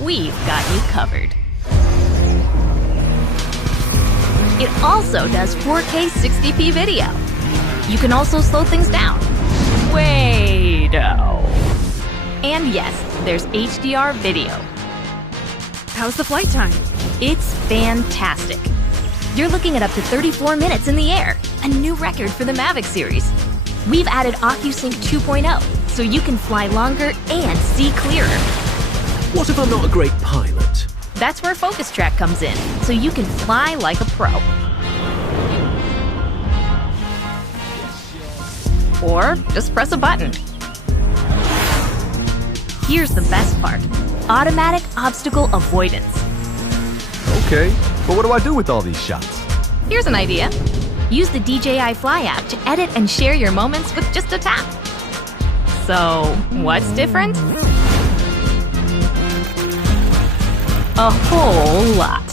we've got you covered. It also does 4K 60p video. You can also slow things down. Way-do. And yes, there's HDR video. How's the flight time? It's fantastic. You're looking at up to 34 minutes in the air, a new record for the Mavic series. We've added OcuSync 2.0, so you can fly longer and see clearer. What if I'm not a great pilot? That's where Focus Track comes in, so you can fly like a pro. Or just press a button. Here's the best part: automatic obstacle avoidance. Okay, but what do I do with all these shots? Here's an idea. Use the DJI Fly app to edit and share your moments with just a tap. So, what's different? A whole lot.